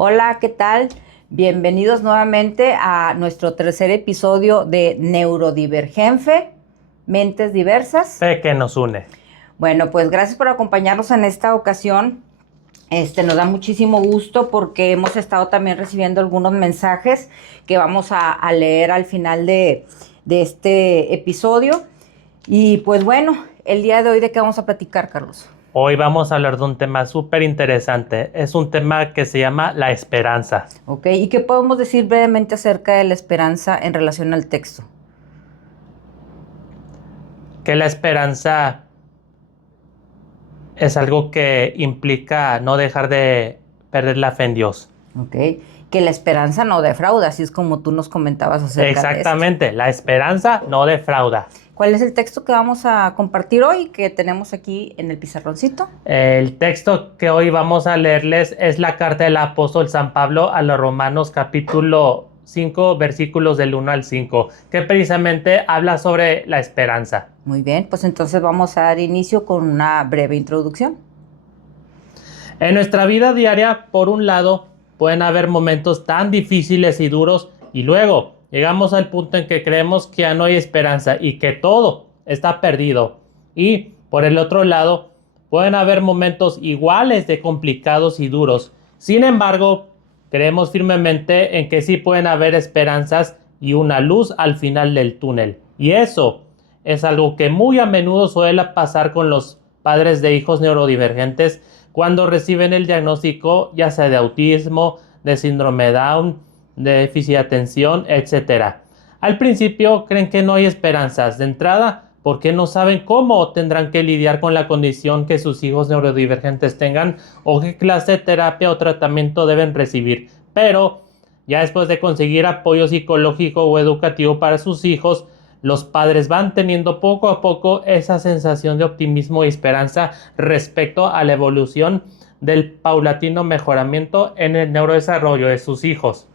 Hola, ¿qué tal? Bienvenidos nuevamente a nuestro tercer episodio de Neurodivergenfe, Mentes Diversas. Fe que nos une. Bueno, pues gracias por acompañarnos en esta ocasión. Nos da muchísimo gusto porque hemos estado también recibiendo algunos mensajes que vamos a leer al final de este episodio. Y pues bueno, el día de hoy, ¿de qué vamos a platicar, Carlos? Hoy vamos a hablar de un tema súper interesante. Es un tema que se llama la esperanza. Ok, ¿y qué podemos decir brevemente acerca de la esperanza en relación al texto? Que la esperanza es algo que implica no dejar de perder la fe en Dios. Ok, que la esperanza no defrauda, así es como tú nos comentabas acerca de esto. Exactamente, la esperanza no defrauda. ¿Cuál es el texto que vamos a compartir hoy, que tenemos aquí en el pizarroncito? El texto que hoy vamos a leerles es la carta del apóstol San Pablo a los Romanos capítulo 5, versículos del 1 al 5, que precisamente habla sobre la esperanza. Muy bien, pues entonces vamos a dar inicio con una breve introducción. En nuestra vida diaria, por un lado, pueden haber momentos tan difíciles y duros y luego llegamos al punto en que creemos que ya no hay esperanza y que todo está perdido. Y por el otro lado, pueden haber momentos iguales de complicados y duros. Sin embargo, creemos firmemente en que sí pueden haber esperanzas y una luz al final del túnel. Y eso es algo que muy a menudo suele pasar con los padres de hijos neurodivergentes cuando reciben el diagnóstico, ya sea de autismo, de síndrome de Down, de déficit de atención, etc. Al principio creen que no hay esperanzas de entrada porque no saben cómo tendrán que lidiar con la condición que sus hijos neurodivergentes tengan o qué clase de terapia o tratamiento deben recibir. Pero ya después de conseguir apoyo psicológico o educativo para sus hijos, los padres van teniendo poco a poco esa sensación de optimismo y esperanza respecto a la evolución del paulatino mejoramiento en el neurodesarrollo de sus hijos.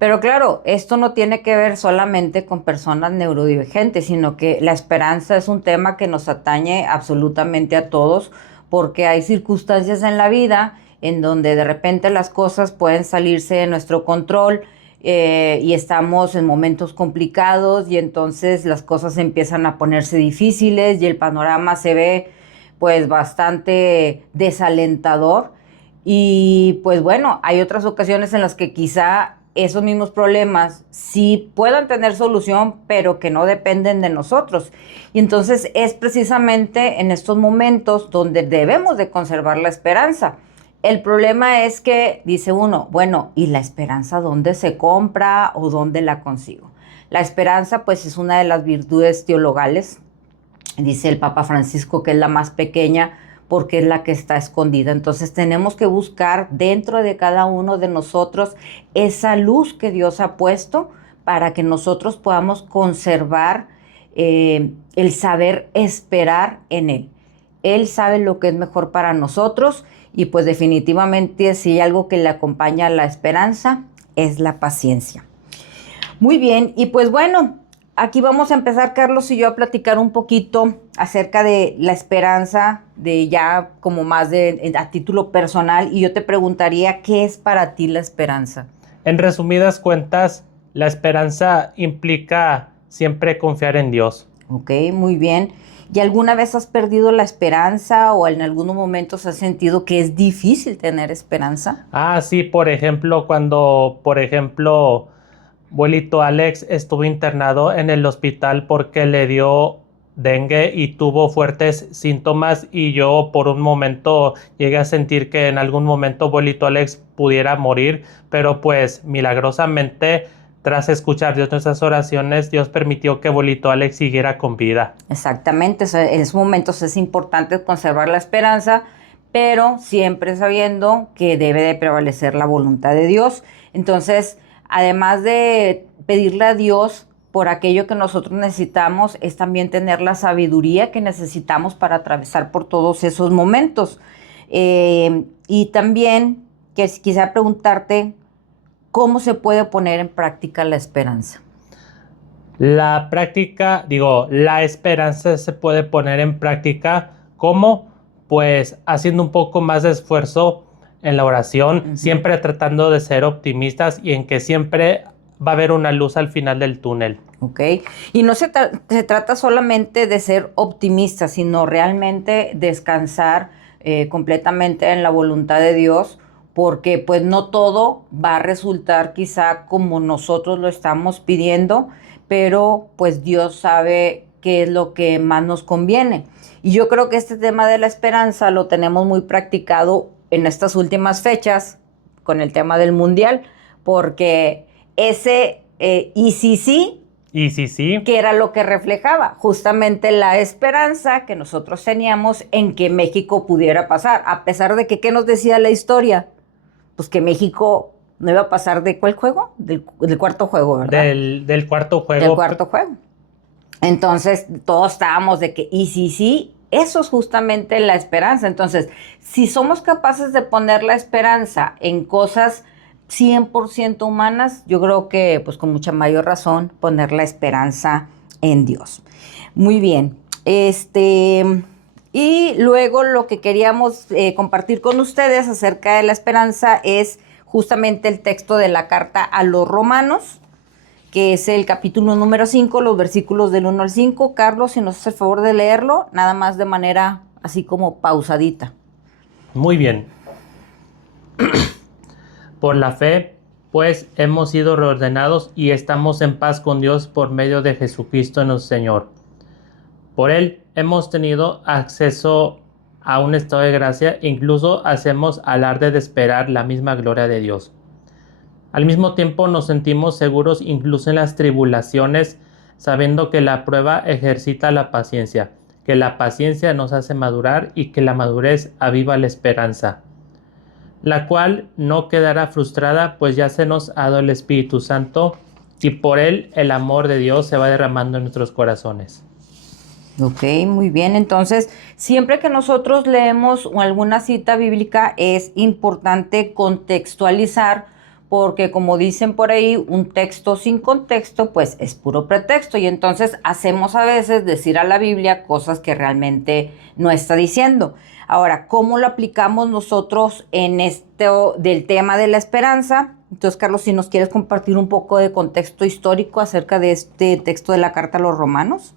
Pero claro, esto no tiene que ver solamente con personas neurodivergentes, sino que la esperanza es un tema que nos atañe absolutamente a todos, porque hay circunstancias en la vida en donde de repente las cosas pueden salirse de nuestro control, y estamos en momentos complicados y entonces las cosas empiezan a ponerse difíciles y el panorama se ve pues bastante desalentador. Y pues bueno, hay otras ocasiones en las que quizá esos mismos problemas sí puedan tener solución, pero que no dependen de nosotros. Y entonces es precisamente en estos momentos donde debemos de conservar la esperanza. El problema es que dice uno, bueno, ¿y la esperanza dónde se compra o dónde la consigo? La esperanza pues es una de las virtudes teologales. Dice el Papa Francisco que es la más pequeña porque es la que está escondida. Entonces tenemos que buscar dentro de cada uno de nosotros esa luz que Dios ha puesto para que nosotros podamos conservar el saber esperar en Él. Él sabe lo que es mejor para nosotros y pues definitivamente si hay algo que le acompaña a la esperanza es la paciencia. Muy bien, y pues bueno, aquí vamos a empezar, Carlos y yo, a platicar un poquito acerca de la esperanza, de ya como más a título personal, y yo te preguntaría, ¿qué es para ti la esperanza? En resumidas cuentas, la esperanza implica siempre confiar en Dios. Ok, muy bien. ¿Y alguna vez has perdido la esperanza o en algunos momentos has sentido que es difícil tener esperanza? Sí, por ejemplo, cuando, abuelito Alex estuvo internado en el hospital porque le dio dengue y tuvo fuertes síntomas y yo por un momento llegué a sentir que en algún momento abuelito Alex pudiera morir, pero pues milagrosamente tras escuchar Dios nuestras oraciones, Dios permitió que abuelito Alex siguiera con vida. Exactamente, en esos momentos es importante conservar la esperanza, pero siempre sabiendo que debe de prevalecer la voluntad de Dios. Entonces, además de pedirle a Dios por aquello que nosotros necesitamos, es también tener la sabiduría que necesitamos para atravesar por todos esos momentos. Y también quisiera preguntarte, ¿cómo se puede poner en práctica la esperanza? La esperanza se puede poner en práctica como, pues, haciendo un poco más de esfuerzo en la oración, siempre tratando de ser optimistas y en que siempre va a haber una luz al final del túnel. Ok, y no se trata solamente de ser optimista, sino realmente descansar completamente en la voluntad de Dios, porque pues no todo va a resultar quizá como nosotros lo estamos pidiendo, pero pues Dios sabe qué es lo que más nos conviene. Y yo creo que este tema de la esperanza lo tenemos muy practicado en estas últimas fechas con el tema del mundial, porque ese y sí, sí, Y sí, que era lo que reflejaba justamente la esperanza que nosotros teníamos en que México pudiera pasar, a pesar de que, ¿qué nos decía la historia? Pues que México no iba a pasar ¿de cuál juego? Del cuarto juego, ¿verdad? Del cuarto juego. Del cuarto juego. Entonces, todos estábamos de que, y sí, sí, eso es justamente la esperanza. Entonces, si somos capaces de poner la esperanza en cosas 100% humanas, yo creo que, pues con mucha mayor razón, poner la esperanza en Dios. Muy bien. Y luego lo que queríamos compartir con ustedes acerca de la esperanza es justamente el texto de la carta a los Romanos, que es el capítulo número 5, los versículos del 1 al 5. Carlos, si nos hace el favor de leerlo, nada más de manera así como pausadita. Muy bien. Por la fe, pues, hemos sido reordenados y estamos en paz con Dios por medio de Jesucristo nuestro Señor. Por Él hemos tenido acceso a un estado de gracia e incluso hacemos alarde de esperar la misma gloria de Dios. Al mismo tiempo nos sentimos seguros incluso en las tribulaciones, sabiendo que la prueba ejercita la paciencia, que la paciencia nos hace madurar y que la madurez aviva la esperanza, la cual no quedará frustrada, pues ya se nos ha dado el Espíritu Santo y por él el amor de Dios se va derramando en nuestros corazones. Ok, muy bien. Entonces, siempre que nosotros leemos alguna cita bíblica es importante contextualizar, porque como dicen por ahí, un texto sin contexto pues es puro pretexto, y entonces hacemos a veces decir a la Biblia cosas que realmente no está diciendo. Ahora, ¿cómo lo aplicamos nosotros en esto del tema de la esperanza? Entonces, Carlos, si nos quieres compartir un poco de contexto histórico acerca de este texto de la carta a los Romanos.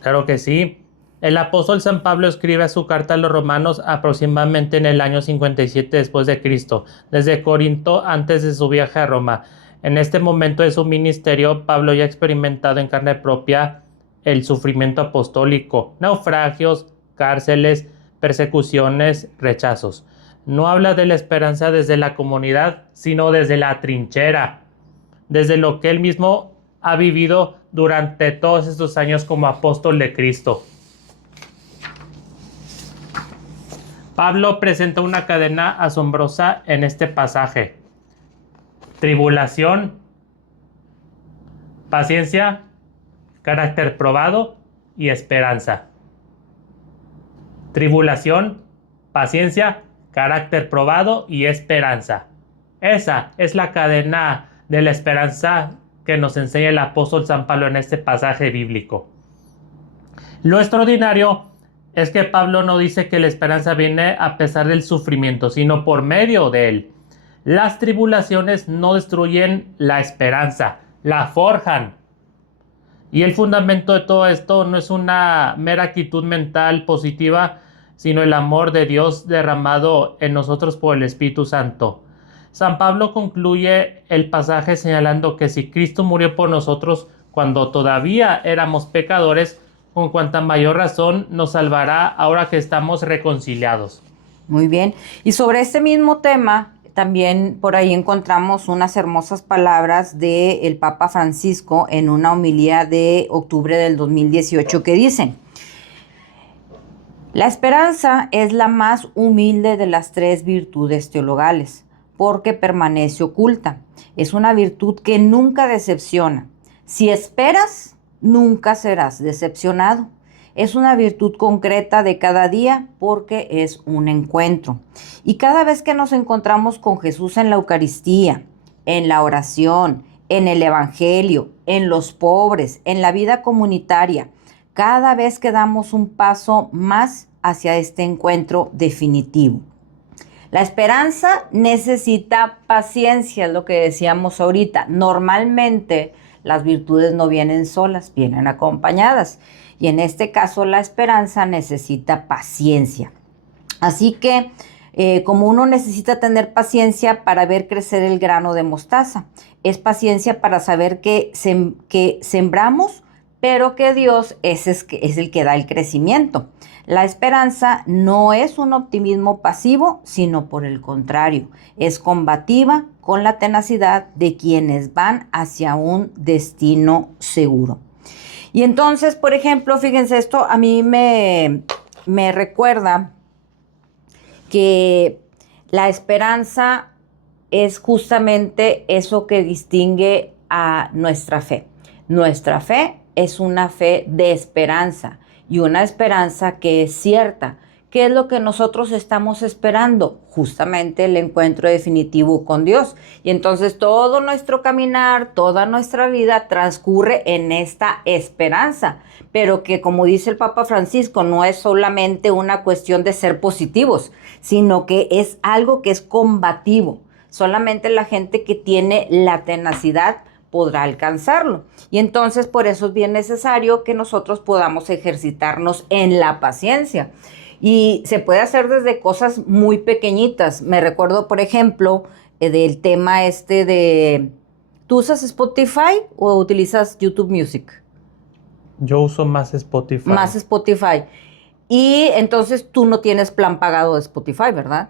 Claro que sí. El apóstol San Pablo escribe su carta a los romanos aproximadamente en el año 57 después de Cristo, desde Corinto antes de su viaje a Roma. En este momento de su ministerio, Pablo ya ha experimentado en carne propia el sufrimiento apostólico, naufragios, cárceles, persecuciones, rechazos. No habla de la esperanza desde la comunidad, sino desde la trinchera, desde lo que él mismo ha vivido durante todos estos años como apóstol de Cristo. Pablo presenta una cadena asombrosa en este pasaje: tribulación, paciencia, carácter probado y esperanza. Tribulación, paciencia, carácter probado y esperanza. Esa es la cadena de la esperanza que nos enseña el apóstol San Pablo en este pasaje bíblico. Lo extraordinario es que Pablo no dice que la esperanza viene a pesar del sufrimiento, sino por medio de él. Las tribulaciones no destruyen la esperanza, la forjan. Y el fundamento de todo esto no es una mera actitud mental positiva, sino el amor de Dios derramado en nosotros por el Espíritu Santo. San Pablo concluye el pasaje señalando que si Cristo murió por nosotros cuando todavía éramos pecadores, con cuanta mayor razón nos salvará ahora que estamos reconciliados. Muy bien. Y sobre este mismo tema, también por ahí encontramos unas hermosas palabras del Papa Francisco en una homilía de octubre del 2018 que dicen: la esperanza es la más humilde de las tres virtudes teologales, porque permanece oculta. Es una virtud que nunca decepciona. Si esperas, nunca serás decepcionado. Es una virtud concreta de cada día porque es un encuentro. Y cada vez que nos encontramos con Jesús en la Eucaristía, en la oración, en el Evangelio, en los pobres, en la vida comunitaria, cada vez que damos un paso más hacia este encuentro definitivo. La esperanza necesita paciencia, es lo que decíamos ahorita. Normalmente las virtudes no vienen solas, vienen acompañadas. Y en este caso la esperanza necesita paciencia. Así que como uno necesita tener paciencia para ver crecer el grano de mostaza, es paciencia para saber que sembramos, pero que Dios es el que da el crecimiento. La esperanza no es un optimismo pasivo, sino por el contrario, es combativa con la tenacidad de quienes van hacia un destino seguro. Y entonces, por ejemplo, fíjense, esto a mí me recuerda que la esperanza es justamente eso que distingue a nuestra fe. Nuestra fe es una fe de esperanza y una esperanza que es cierta. ¿Qué es lo que nosotros estamos esperando? Justamente el encuentro definitivo con Dios. Y entonces todo nuestro caminar, toda nuestra vida transcurre en esta esperanza. Pero que, como dice el Papa Francisco, no es solamente una cuestión de ser positivos, sino que es algo que es combativo. Solamente la gente que tiene la tenacidad podrá alcanzarlo. Y entonces por eso es bien necesario que nosotros podamos ejercitarnos en la paciencia. Y se puede hacer desde cosas muy pequeñitas. Me recuerdo, por ejemplo, del tema de... ¿Tú usas Spotify o utilizas YouTube Music? Yo uso más Spotify. Más Spotify. Y entonces tú no tienes plan pagado de Spotify, ¿verdad?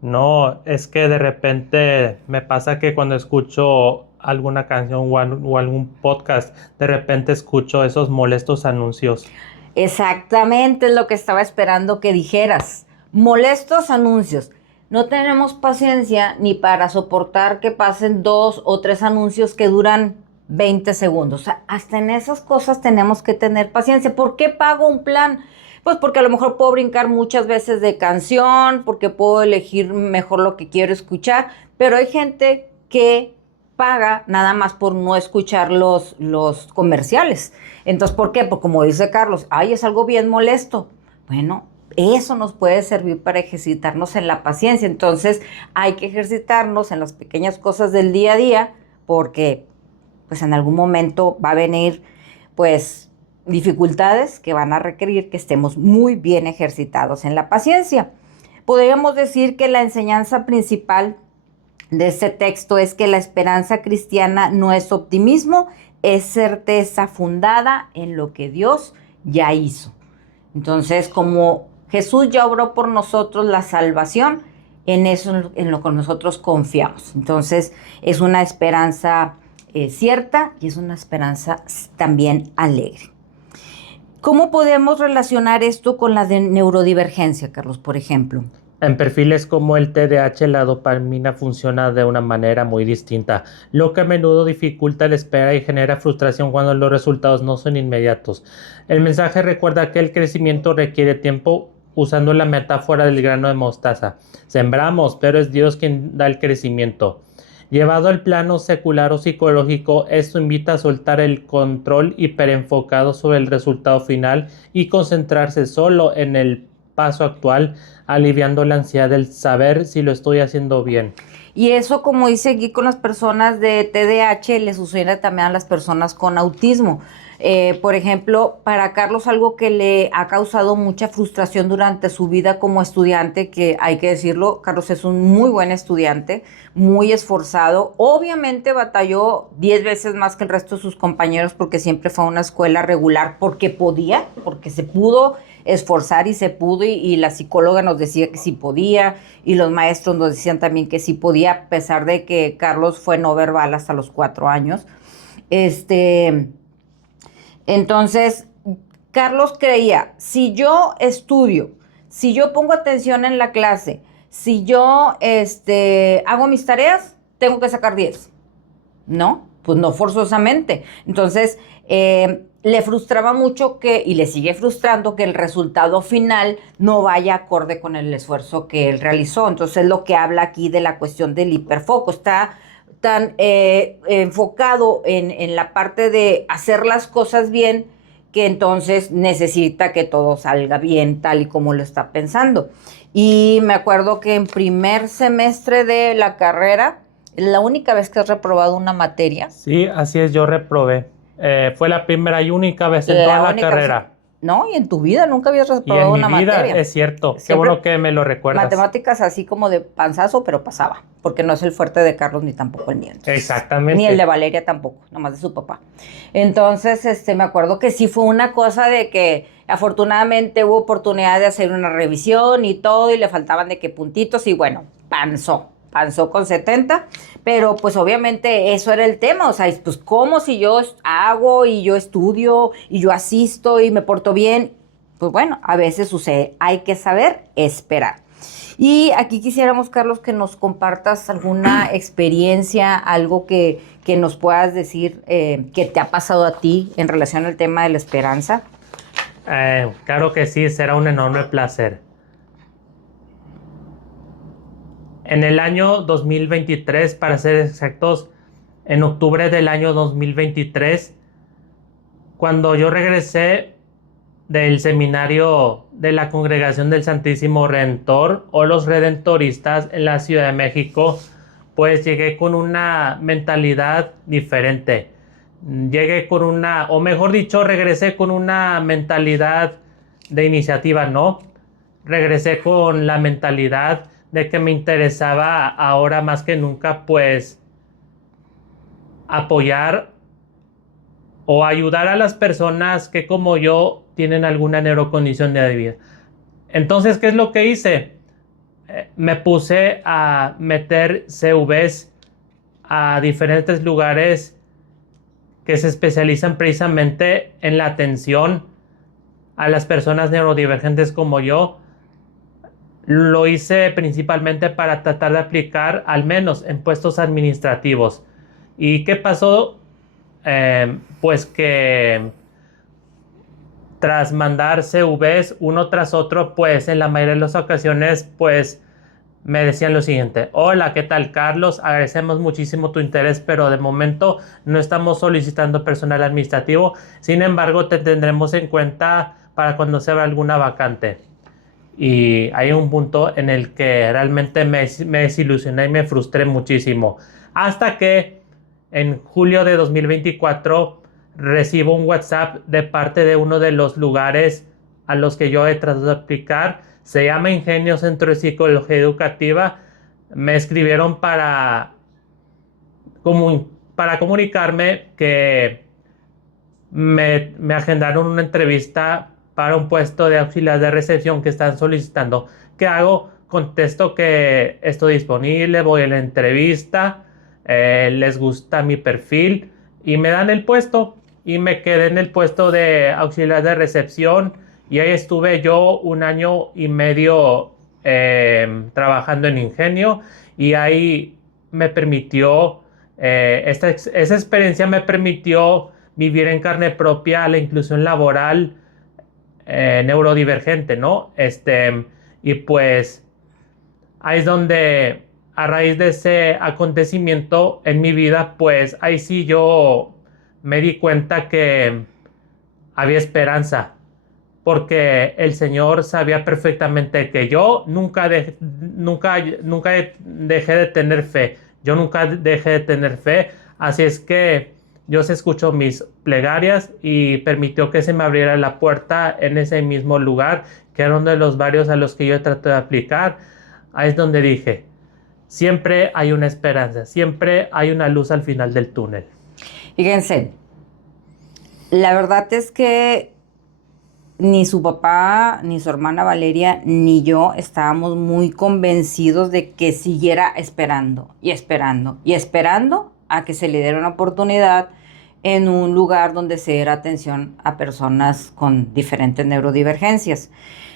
No, es que de repente me pasa que cuando escucho alguna canción o algún podcast, de repente escucho esos molestos anuncios. Exactamente, es lo que estaba esperando que dijeras. Molestos anuncios. No tenemos paciencia ni para soportar que pasen 2 o 3 anuncios que duran 20 segundos. O sea, hasta en esas cosas tenemos que tener paciencia. ¿Por qué pago un plan? Pues porque a lo mejor puedo brincar muchas veces de canción, porque puedo elegir mejor lo que quiero escuchar, pero hay gente que paga nada más por no escuchar los comerciales. Entonces, ¿por qué? Pues como dice Carlos, ay, es algo bien molesto. Bueno, eso nos puede servir para ejercitarnos en la paciencia. Entonces, hay que ejercitarnos en las pequeñas cosas del día a día, porque pues en algún momento va a venir pues dificultades que van a requerir que estemos muy bien ejercitados en la paciencia. Podríamos decir que la enseñanza principal de este texto es que la esperanza cristiana no es optimismo, es certeza fundada en lo que Dios ya hizo. Entonces, como Jesús ya obró por nosotros la salvación, en eso en lo que nosotros confiamos. Entonces, es una esperanza cierta y es una esperanza también alegre. ¿Cómo podemos relacionar esto con la neurodivergencia, Carlos, por ejemplo? En perfiles como el TDAH, la dopamina funciona de una manera muy distinta, lo que a menudo dificulta la espera y genera frustración cuando los resultados no son inmediatos. El mensaje recuerda que el crecimiento requiere tiempo, usando la metáfora del grano de mostaza. Sembramos, pero es Dios quien da el crecimiento. Llevado al plano secular o psicológico, esto invita a soltar el control hiperenfocado sobre el resultado final y concentrarse solo en el paso actual, aliviando la ansiedad del saber si lo estoy haciendo bien. Y eso, como dice aquí con las personas de TDAH, le sucede también a las personas con autismo. Por ejemplo, para Carlos, algo que le ha causado mucha frustración durante su vida como estudiante, que hay que decirlo, Carlos es un muy buen estudiante, muy esforzado. Obviamente batalló 10 veces más que el resto de sus compañeros porque siempre fue a una escuela regular, porque podía, porque se pudo esforzar y se pudo, y la psicóloga nos decía que sí podía, y los maestros nos decían también que sí podía, a pesar de que Carlos fue no verbal hasta los 4 años. Entonces, Carlos creía, si yo estudio, si yo pongo atención en la clase, si yo hago mis tareas, tengo que sacar 10. ¿No? Pues no forzosamente. Entonces, le frustraba mucho y le sigue frustrando que el resultado final no vaya acorde con el esfuerzo que él realizó. Entonces, lo que habla aquí de la cuestión del hiperfoco. Está tan enfocado en la parte de hacer las cosas bien que entonces necesita que todo salga bien tal y como lo está pensando. Y me acuerdo que en primer semestre de la carrera, la única vez que has reprobado una materia. Sí, así es, yo reprobé. Fue la primera y única vez en toda La la única vez. carrera. No, y en tu vida nunca habías Y en reprobado mi una vida, materia. es cierto. Qué Siempre bueno que me lo recuerdas. matemáticas así como de panzazo, pero pasaba, porque no es el fuerte de Carlos ni tampoco el mío. Entonces, Exactamente. ni el de Valeria tampoco, nomás de su papá. Entonces, me acuerdo que sí fue una cosa de que afortunadamente hubo oportunidad de hacer una revisión y todo, y le faltaban de que puntitos, y bueno, panzó con 70, pero pues obviamente eso era el tema, o sea, pues como si yo hago y yo estudio y yo asisto y me porto bien, pues bueno, a veces sucede, hay que saber esperar. Y aquí quisiéramos, Carlos, que nos compartas alguna experiencia, algo que nos puedas decir que te ha pasado a ti en relación al tema de la esperanza. Claro que sí, será un enorme placer. En el año 2023, para ser exactos, en octubre del año 2023, cuando yo regresé del seminario de la Congregación del Santísimo Redentor o los Redentoristas en la Ciudad de México, pues llegué con una mentalidad diferente. Llegué con una, o mejor dicho, regresé con una mentalidad de iniciativa, ¿no? Regresé con la mentalidad de que me interesaba ahora más que nunca, pues, apoyar o ayudar a las personas que como yo tienen alguna neurocondición de vida. Entonces, ¿qué es lo que hice? Me puse a meter CVs a diferentes lugares que se especializan precisamente en la atención a las personas neurodivergentes como yo. Lo hice principalmente para tratar de aplicar al menos en puestos administrativos. ¿Y qué pasó? Pues que tras mandar CVs uno tras otro, pues en la mayoría de las ocasiones, pues me decían lo siguiente: hola, ¿qué tal, Carlos? Agradecemos muchísimo tu interés, pero de momento no estamos solicitando personal administrativo. Sin embargo, te tendremos en cuenta para cuando se abra alguna vacante. Y hay un punto en el que realmente me desilusioné y me frustré muchísimo. Hasta que en julio de 2024 recibo un WhatsApp de parte de uno de los lugares a los que yo he tratado de aplicar. Se llama Ingenio Centro de Psicología Educativa. Me escribieron para comunicarme que me agendaron una entrevista para un puesto de auxiliar de recepción que están solicitando. ¿Qué hago? Contesto que estoy disponible, voy a la entrevista, les gusta mi perfil y me dan el puesto, y me quedé en el puesto de auxiliar de recepción, y ahí estuve yo 1 año y medio trabajando en Ingenio, y ahí me permitió, esa experiencia me permitió vivir en carne propia la inclusión laboral neurodivergente, ¿no? Y pues ahí es donde, a raíz de ese acontecimiento en mi vida, pues ahí sí yo me di cuenta que había esperanza, porque el Señor sabía perfectamente que yo nunca dejé de tener fe. Yo nunca dejé de tener fe, así es que Dios escuchó mis plegarias y permitió que se me abriera la puerta en ese mismo lugar, que era uno de los varios a los que yo traté de aplicar. Ahí es donde dije: siempre hay una esperanza, siempre hay una luz al final del túnel. Fíjense, la verdad es que ni su papá, ni su hermana Valeria, ni yo estábamos muy convencidos de que siguiera esperando y esperando y esperando a que se le diera una oportunidad en un lugar donde se diera atención a personas con diferentes neurodivergencias.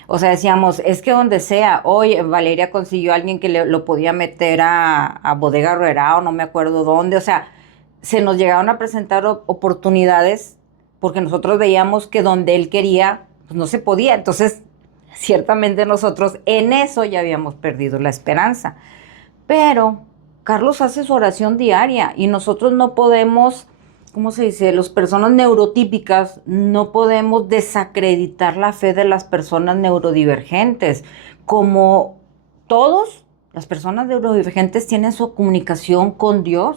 O sea, decíamos, es que donde sea, hoy Valeria consiguió a alguien que lo podía meter a Bodega Aurrerá o no me acuerdo dónde. O sea, se nos llegaron a presentar oportunidades porque nosotros veíamos que donde él quería, pues no se podía. Entonces, ciertamente nosotros en eso ya habíamos perdido la esperanza. Pero Carlos hace su oración diaria y nosotros no podemos ¿cómo se dice? Las personas neurotípicas no podemos desacreditar la fe de las personas neurodivergentes. Como todos, las personas neurodivergentes tienen su comunicación con Dios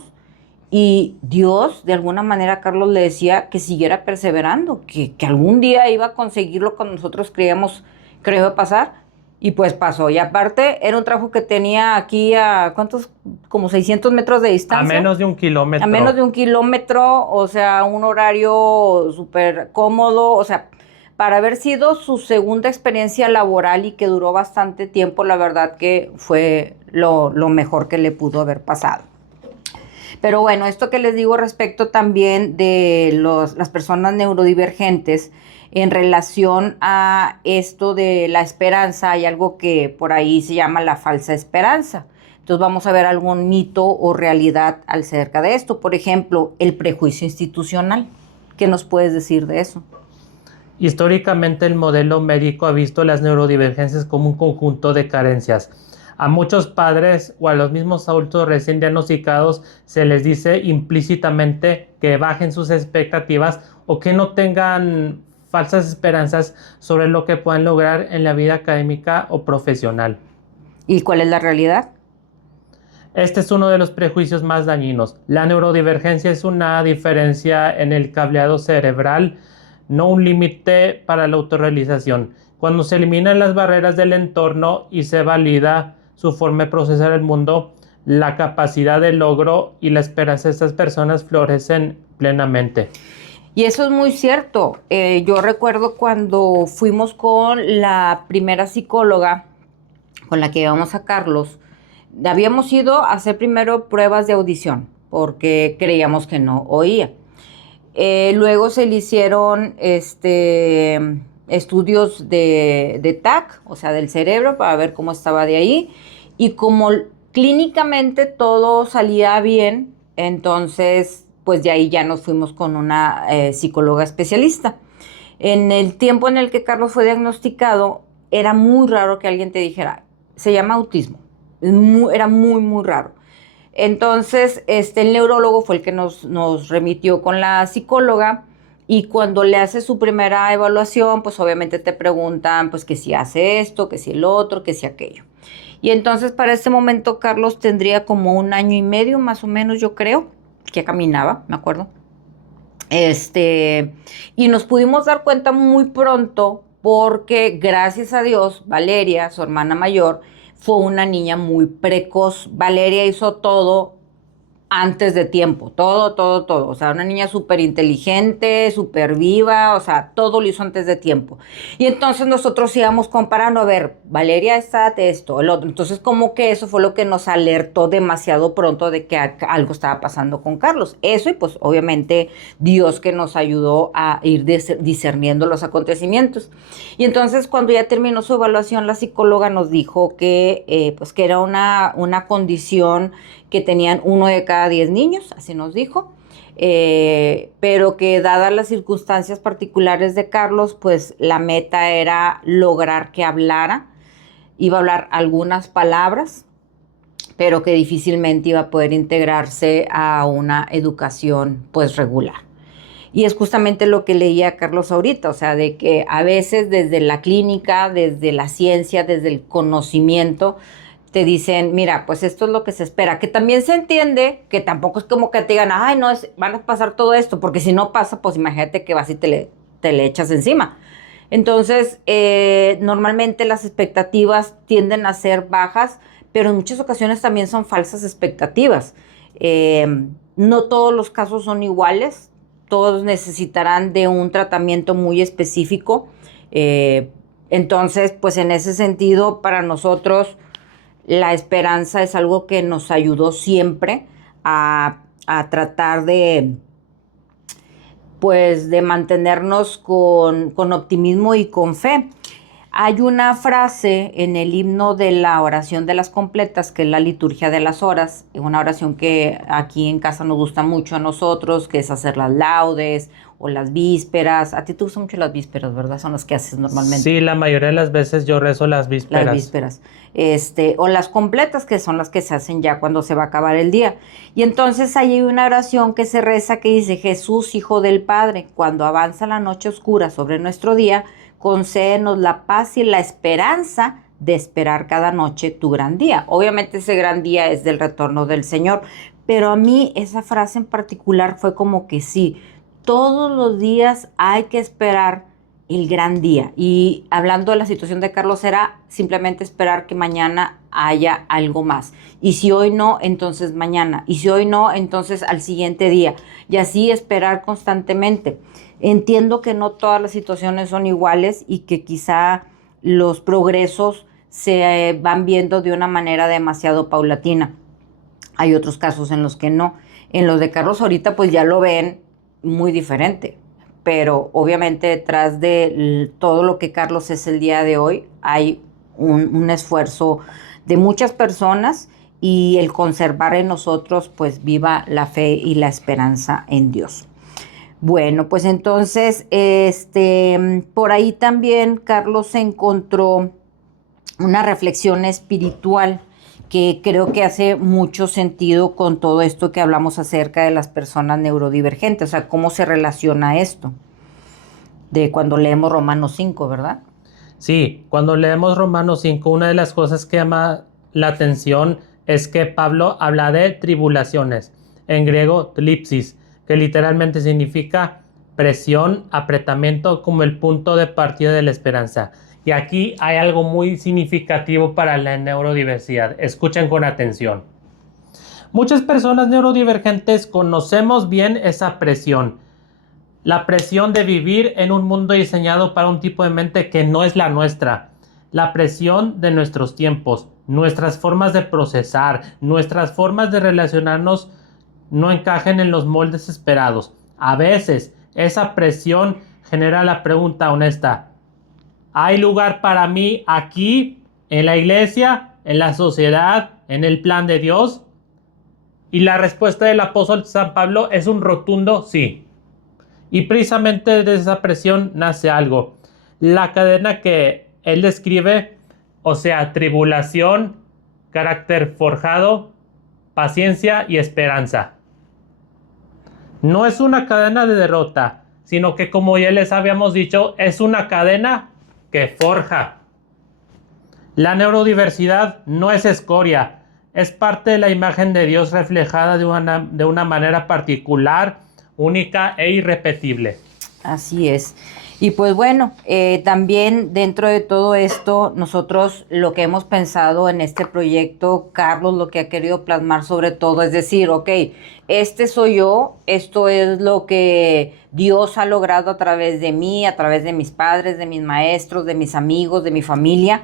y Dios, de alguna manera, Carlos le decía que siguiera perseverando, que algún día iba a conseguir lo que nosotros creíamos que iba a pasar. Y pues pasó. Y aparte, era un trabajo que tenía aquí a, ¿cuántos? Como 600 metros de A distancia. menos de un kilómetro. A menos de un kilómetro, o sea, un horario súper cómodo, o sea, para haber sido su segunda experiencia laboral y que duró bastante tiempo, la verdad que fue lo mejor que le pudo haber pasado. Pero bueno, esto que les digo respecto también de las personas neurodivergentes, en relación a esto de la esperanza, hay algo que por ahí se llama la falsa esperanza. Entonces vamos a ver algún mito o realidad acerca de esto. Por ejemplo, el prejuicio institucional. ¿Qué nos puedes decir de eso? Históricamente, el modelo médico ha visto las neurodivergencias como un conjunto de carencias. A muchos padres o a los mismos adultos recién diagnosticados se les dice implícitamente que bajen sus expectativas o que no tengan falsas esperanzas sobre lo que puedan lograr en la vida académica o profesional. ¿Y cuál es la realidad? Este es uno de los prejuicios más dañinos. La neurodivergencia es una diferencia en el cableado cerebral, no un límite para la autorrealización. Cuando se eliminan las barreras del entorno y se valida su forma de procesar el mundo, la capacidad de logro y la esperanza de estas personas florecen plenamente. Y eso es muy cierto. Yo recuerdo cuando fuimos con la primera psicóloga con la que llevamos a Carlos, habíamos ido a hacer primero pruebas de audición porque creíamos que no oía. Luego se le hicieron estudios de TAC, o sea, del cerebro, para ver cómo estaba de ahí. Y como clínicamente todo salía bien, entonces, pues de ahí ya nos fuimos con una psicóloga especialista. En el tiempo en el que Carlos fue diagnosticado, era muy raro que alguien te dijera, se llama autismo. Era muy, muy raro. Entonces, el neurólogo fue el que nos remitió con la psicóloga y cuando le hace su primera evaluación, pues obviamente te preguntan, pues que si hace esto, que si el otro, que si aquello. Y entonces para este momento Carlos tendría como 1 año y medio, más o menos, yo creo, que caminaba, me acuerdo. Y nos pudimos dar cuenta muy pronto porque gracias a Dios, Valeria, su hermana mayor, fue una niña muy precoz. Valeria hizo todo antes de tiempo, todo, todo, todo. O sea, una niña súper inteligente, súper viva, o sea, todo lo hizo antes de tiempo. Y entonces nosotros íbamos comparando, a ver, Valeria está de esto, el otro. Entonces, como que eso fue lo que nos alertó demasiado pronto de que algo estaba pasando con Carlos. Eso y pues obviamente Dios que nos ayudó a ir discerniendo los acontecimientos. Y entonces cuando ya terminó su evaluación, la psicóloga nos dijo que, pues, que era una condición que tenían 1 de cada 10 niños, así nos dijo, pero que dadas las circunstancias particulares de Carlos, pues la meta era lograr que hablara, iba a hablar algunas palabras, pero que difícilmente iba a poder integrarse a una educación pues regular. Y es justamente lo que leía Carlos ahorita, o sea, de que a veces desde la clínica, desde la ciencia, desde el conocimiento, te dicen, mira, pues esto es lo que se espera, que también se entiende que tampoco es como que te digan, ay, no, van a pasar todo esto, porque si no pasa, pues imagínate que vas y te le echas encima. Entonces, normalmente las expectativas tienden a ser bajas, pero en muchas ocasiones también son falsas expectativas. No todos los casos son iguales, todos necesitarán de un tratamiento muy específico. Entonces, pues en ese sentido, para nosotros, la esperanza es algo que nos ayudó siempre a tratar de, pues, de mantenernos con optimismo y con fe. Hay una frase en el himno de la oración de las completas, que es la liturgia de las horas, una oración que aquí en casa nos gusta mucho a nosotros, que es hacer las laudes o las vísperas. A ti te gustan mucho las vísperas, ¿verdad? Son las que haces normalmente. Sí, la mayoría de las veces yo rezo las vísperas. Las vísperas. O las completas, que son las que se hacen ya cuando se va a acabar el día. Y entonces ahí hay una oración que se reza que dice: Jesús, Hijo del Padre, cuando avanza la noche oscura sobre nuestro día, concédenos la paz y la esperanza de esperar cada noche tu gran día. Obviamente ese gran día es del retorno del Señor, pero a mí esa frase en particular fue como que sí, todos los días hay que esperar el gran día. Y hablando de la situación de Carlos, era simplemente esperar que mañana haya algo más. Y si hoy no, entonces mañana. Y si hoy no, entonces al siguiente día. Y así esperar constantemente. Entiendo que no todas las situaciones son iguales y que quizá los progresos se van viendo de una manera demasiado paulatina. Hay otros casos en los que no. En los de Carlos ahorita pues ya lo ven muy diferente. Pero obviamente detrás de todo lo que Carlos es el día de hoy hay un esfuerzo de muchas personas y el conservar en nosotros pues viva la fe y la esperanza en Dios. Bueno, pues entonces, por ahí también Carlos encontró una reflexión espiritual que creo que hace mucho sentido con todo esto que hablamos acerca de las personas neurodivergentes, o sea, cómo se relaciona esto de cuando leemos Romanos 5, ¿verdad? Sí, cuando leemos Romanos 5, una de las cosas que llama la atención es que Pablo habla de tribulaciones, en griego tlipsis, que literalmente significa presión, apretamiento como el punto de partida de la esperanza. Y aquí hay algo muy significativo para la neurodiversidad. Escuchen con atención. Muchas personas neurodivergentes conocemos bien esa presión. La presión de vivir en un mundo diseñado para un tipo de mente que no es la nuestra. La presión de nuestros tiempos, nuestras formas de procesar, nuestras formas de relacionarnos no encajen en los moldes esperados. A veces, esa presión genera la pregunta honesta: ¿hay lugar para mí aquí, en la iglesia, en la sociedad, en el plan de Dios? Y la respuesta del apóstol San Pablo es un rotundo sí. Y precisamente de esa presión nace algo. La cadena que él describe, o sea, tribulación, carácter forjado, paciencia y esperanza. No es una cadena de derrota, sino que, como ya les habíamos dicho, es una cadena que forja. La neurodiversidad no es escoria, es parte de la imagen de Dios reflejada de una manera particular, única e irrepetible. Así es. Y pues bueno, también dentro de todo esto, nosotros lo que hemos pensado en este proyecto, Carlos lo que ha querido plasmar sobre todo es decir, ok, este soy yo, esto es lo que Dios ha logrado a través de mí, a través de mis padres, de mis maestros, de mis amigos, de mi familia,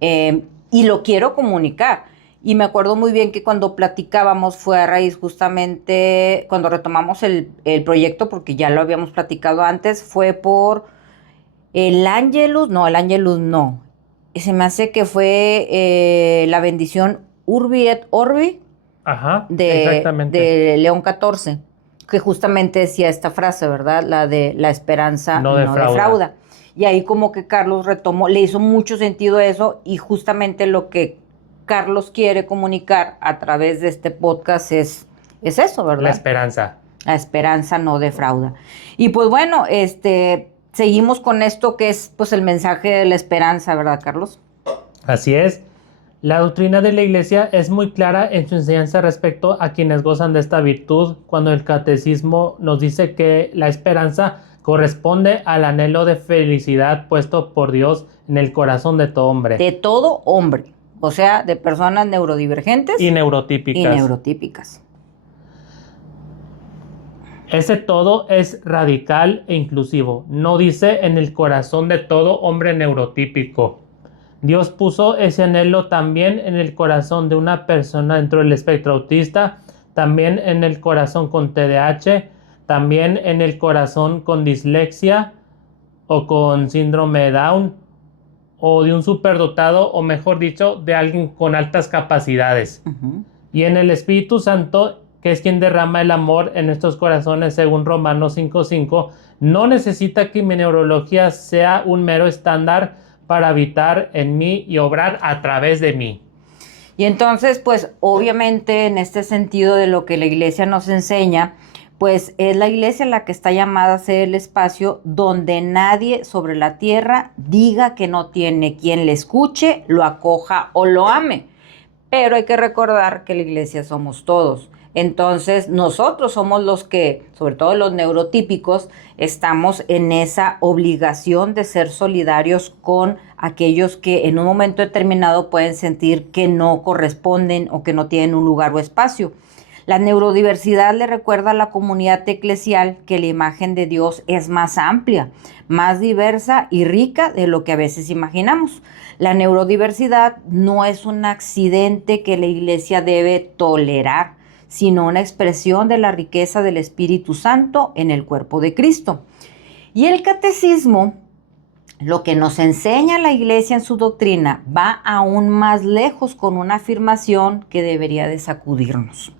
y lo quiero comunicar. Y me acuerdo muy bien que cuando platicábamos fue a raíz justamente, cuando retomamos el proyecto, porque ya lo habíamos platicado antes, fue por el Angelus no. Se me hace que fue la bendición Urbi et Orbi. Ajá, de exactamente. León XIV, que justamente decía esta frase, ¿verdad? La de la esperanza No no defrauda. defrauda. Y ahí como que Carlos retomó, le hizo mucho sentido eso y justamente lo que Carlos quiere comunicar a través de este podcast es eso, ¿verdad? La esperanza. La esperanza no defrauda. Y pues bueno, seguimos con esto que es pues el mensaje de la esperanza, ¿verdad, Carlos? Así es. La doctrina de la Iglesia es muy clara en su enseñanza respecto a quienes gozan de esta virtud, cuando el catecismo nos dice que la esperanza corresponde al anhelo de felicidad puesto por Dios en el corazón de todo hombre. De todo hombre, o sea, de personas neurodivergentes Y neurotípicas. y neurotípicas. Ese todo es radical e inclusivo. No dice en el corazón de todo hombre neurotípico. Dios puso ese anhelo también en el corazón de una persona dentro del espectro autista, también en el corazón con TDAH, también en el corazón con dislexia o con síndrome de Down o de un superdotado, o mejor dicho, de alguien con altas capacidades. Y en el Espíritu Santo, que es quien derrama el amor en nuestros corazones, según Romanos 5:5, no necesita que mi neurología sea un mero estándar para habitar en mí y obrar a través de mí. Y entonces, pues obviamente en este sentido de lo que la iglesia nos enseña, pues es la iglesia la que está llamada a ser el espacio donde nadie sobre la tierra diga que no tiene quien le escuche, lo acoja o lo ame. Pero hay que recordar que la iglesia somos todos. Entonces nosotros somos los que, sobre todo los neurotípicos, estamos en esa obligación de ser solidarios con aquellos que en un momento determinado pueden sentir que no corresponden o que no tienen un lugar o espacio. La neurodiversidad le recuerda a la comunidad eclesial que la imagen de Dios es más amplia, más diversa y rica de lo que a veces imaginamos. La neurodiversidad no es un accidente que la iglesia debe tolerar, sino una expresión de la riqueza del Espíritu Santo en el cuerpo de Cristo. Y el catecismo, lo que nos enseña la iglesia en su doctrina, va aún más lejos con una afirmación que debería de sacudirnos.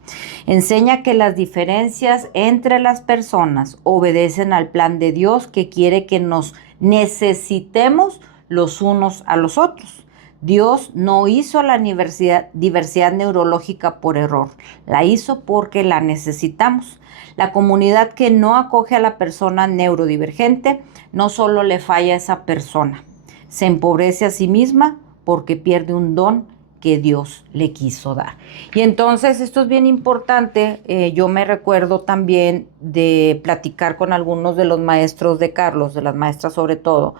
Enseña que las diferencias entre las personas obedecen al plan de Dios que quiere que nos necesitemos los unos a los otros. Dios no hizo la diversidad neurológica por error, la hizo porque la necesitamos. La comunidad que no acoge a la persona neurodivergente no solo le falla a esa persona, se empobrece a sí misma porque pierde un don que Dios le quiso dar. Y entonces esto es bien importante. Yo me recuerdo también de platicar con algunos de los maestros de Carlos, de las maestras sobre todo,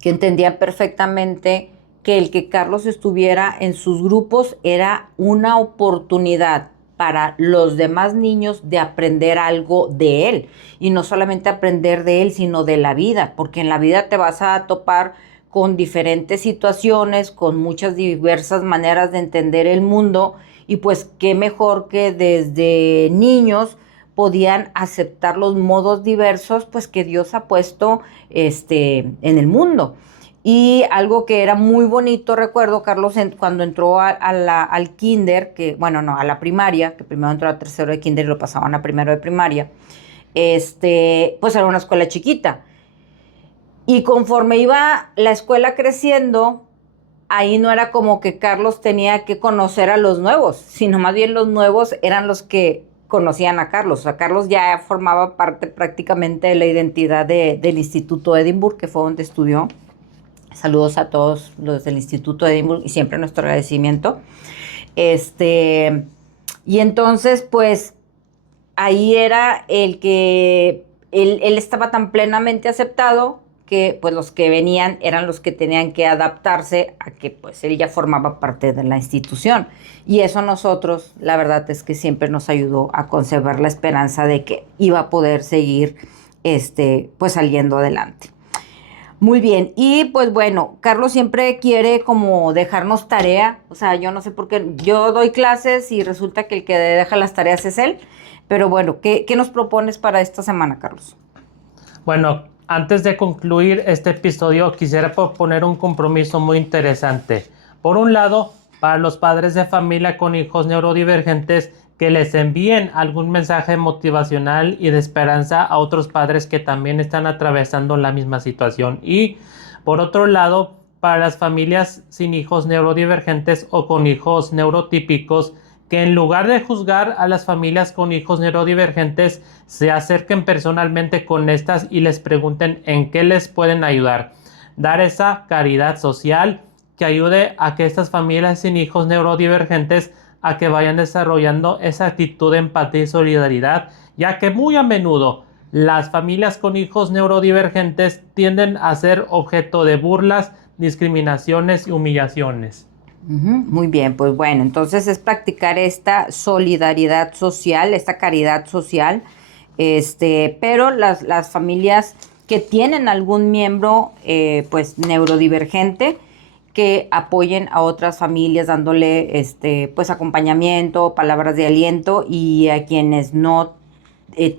que entendían perfectamente que el que Carlos estuviera en sus grupos era una oportunidad para los demás niños de aprender algo de él. Y no solamente aprender de él, sino de la vida, porque en la vida te vas a topar con diferentes situaciones, con muchas diversas maneras de entender el mundo, y pues qué mejor que desde niños podían aceptar los modos diversos pues que Dios ha puesto en el mundo. Y algo que era muy bonito, recuerdo, Carlos, cuando entró al kinder, a la primaria, que primero entró a tercero de kinder y lo pasaban a primero de primaria, pues era una escuela chiquita. Y conforme iba la escuela creciendo, ahí no era como que Carlos tenía que conocer a los nuevos, sino más bien los nuevos eran los que conocían a Carlos. O sea, Carlos ya formaba parte prácticamente de la identidad del Instituto Edinburgh, que fue donde estudió. Saludos a todos los del Instituto Edinburgh y siempre nuestro agradecimiento. Y entonces, pues, ahí era el que él estaba tan plenamente aceptado que pues los que venían eran los que tenían que adaptarse a que pues él ya formaba parte de la institución. Y eso a nosotros, la verdad es que siempre nos ayudó a conservar la esperanza de que iba a poder seguir pues saliendo adelante. Muy bien, y pues bueno, Carlos siempre quiere como dejarnos tarea, o sea, yo no sé por qué, yo doy clases y resulta que el que deja las tareas es él, pero bueno, ¿qué nos propones para esta semana, Carlos? Bueno, antes de concluir este episodio, quisiera proponer un compromiso muy interesante. Por un lado, para los padres de familia con hijos neurodivergentes, que les envíen algún mensaje motivacional y de esperanza a otros padres que también están atravesando la misma situación. Y por otro lado, para las familias sin hijos neurodivergentes o con hijos neurotípicos, que en lugar de juzgar a las familias con hijos neurodivergentes, se acerquen personalmente con estas y les pregunten en qué les pueden ayudar. Dar esa caridad social que ayude a que estas familias sin hijos neurodivergentes a que vayan desarrollando esa actitud de empatía y solidaridad, ya que muy a menudo las familias con hijos neurodivergentes tienden a ser objeto de burlas, discriminaciones y humillaciones. Muy bien, pues bueno, entonces es practicar esta solidaridad social, esta caridad social, pero las familias que tienen algún miembro pues neurodivergente, que apoyen a otras familias dándole pues acompañamiento, palabras de aliento, y a quienes no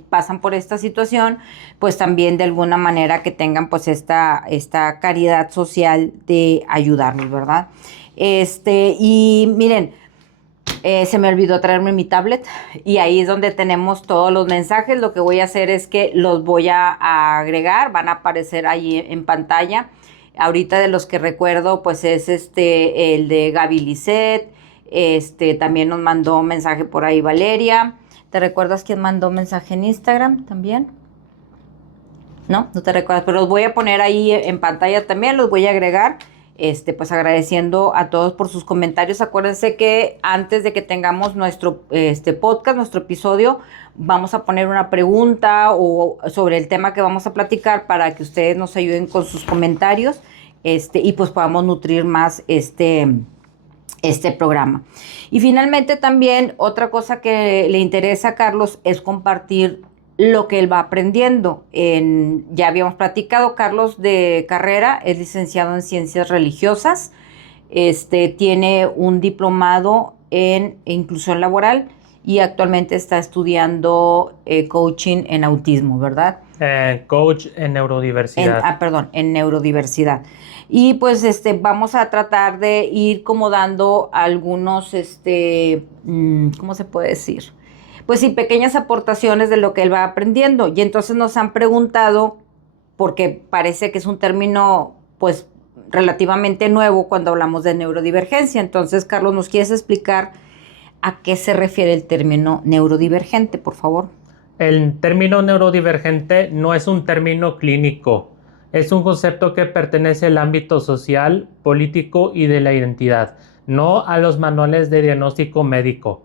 pasan por esta situación, pues también de alguna manera que tengan pues esta caridad social de ayudarnos, ¿verdad? Y miren, se me olvidó traerme mi tablet y ahí es donde tenemos todos los mensajes. Lo que voy a hacer es que los voy a agregar, van a aparecer ahí en pantalla. Ahorita de los que recuerdo, pues es el de Gaby Lisset, también nos mandó un mensaje por ahí Valeria. ¿Te recuerdas quién mandó mensaje en Instagram también? ¿No? No te recuerdas, pero los voy a poner ahí en pantalla también, los voy a agregar. Pues agradeciendo a todos por sus comentarios. Acuérdense que antes de que tengamos nuestro podcast, nuestro episodio, vamos a poner una pregunta o sobre el tema que vamos a platicar para que ustedes nos ayuden con sus comentarios, y pues podamos nutrir más este programa. Y finalmente también otra cosa que le interesa a Carlos es compartir lo que él va aprendiendo. Ya habíamos platicado, Carlos de carrera es licenciado en Ciencias Religiosas, tiene un diplomado en inclusión laboral y actualmente está estudiando coaching en autismo, ¿verdad? Coach en neurodiversidad. Perdón, en neurodiversidad. Y pues vamos a tratar de ir como dando algunos, ¿cómo se puede decir? Pues sí, pequeñas aportaciones de lo que él va aprendiendo. Y entonces nos han preguntado, porque parece que es un término pues relativamente nuevo cuando hablamos de neurodivergencia. Entonces, Carlos, ¿nos quieres explicar a qué se refiere el término neurodivergente, por favor? El término neurodivergente no es un término clínico, es un concepto que pertenece al ámbito social, político y de la identidad, no a los manuales de diagnóstico médico.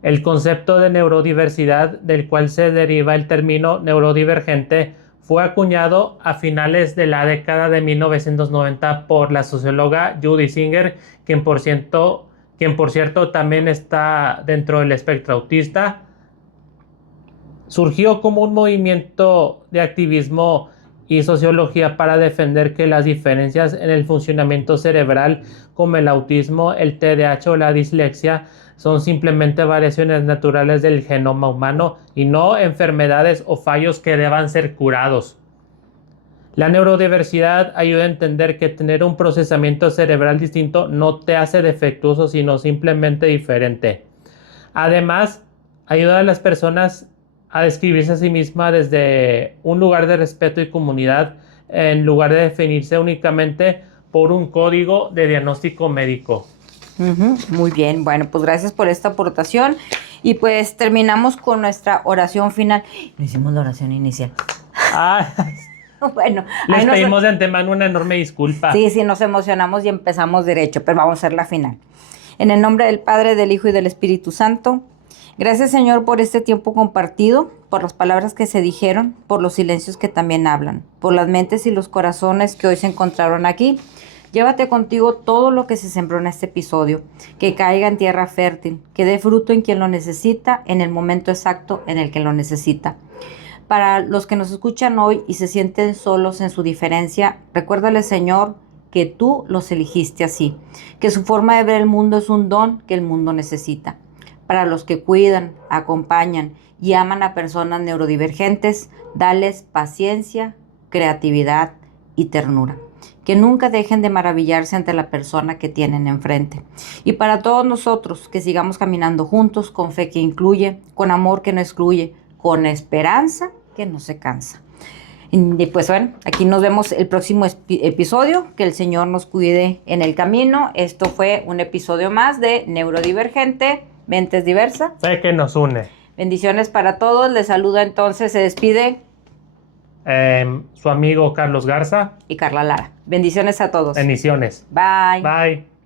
El concepto de neurodiversidad, del cual se deriva el término neurodivergente, fue acuñado a finales de la década de 1990 por la socióloga Judy Singer, quien por cierto también está dentro del espectro autista. Surgió como un movimiento de activismo y sociología para defender que las diferencias en el funcionamiento cerebral, como el autismo, el TDAH o la dislexia, son simplemente variaciones naturales del genoma humano y no enfermedades o fallos que deban ser curados. La neurodiversidad ayuda a entender que tener un procesamiento cerebral distinto no te hace defectuoso, sino simplemente diferente. Además, ayuda a las personas a describirse a sí misma desde un lugar de respeto y comunidad, en lugar de definirse únicamente por un código de diagnóstico médico. Muy bien, bueno, pues gracias por esta aportación y pues terminamos con nuestra oración final. No hicimos la oración inicial. Bueno, les pedimos de antemano una enorme disculpa. Sí, nos emocionamos y empezamos derecho, pero vamos a hacer la final. En el nombre del Padre, del Hijo y del Espíritu Santo. Gracias, Señor, por este tiempo compartido, por las palabras que se dijeron, por los silencios que también hablan, por las mentes y los corazones que hoy se encontraron aquí. Llévate contigo todo lo que se sembró en este episodio, que caiga en tierra fértil, que dé fruto en quien lo necesita, en el momento exacto en el que lo necesita. Para los que nos escuchan hoy y se sienten solos en su diferencia, recuérdale, Señor, que tú los eligiste así, que su forma de ver el mundo es un don que el mundo necesita. Para los que cuidan, acompañan y aman a personas neurodivergentes, dales paciencia, creatividad y ternura. Que nunca dejen de maravillarse ante la persona que tienen enfrente. Y para todos nosotros, que sigamos caminando juntos con fe que incluye, con amor que no excluye, con esperanza que no se cansa. Y pues bueno, aquí nos vemos el próximo episodio. Que el Señor nos cuide en el camino. Esto fue un episodio más de Neurodivergente, Mentes Diversas. Fe que nos une. Bendiciones para todos. Les saluda entonces, se despide su amigo Carlos Garza y Carla Lara. Bendiciones a todos. Bendiciones. Bye. Bye.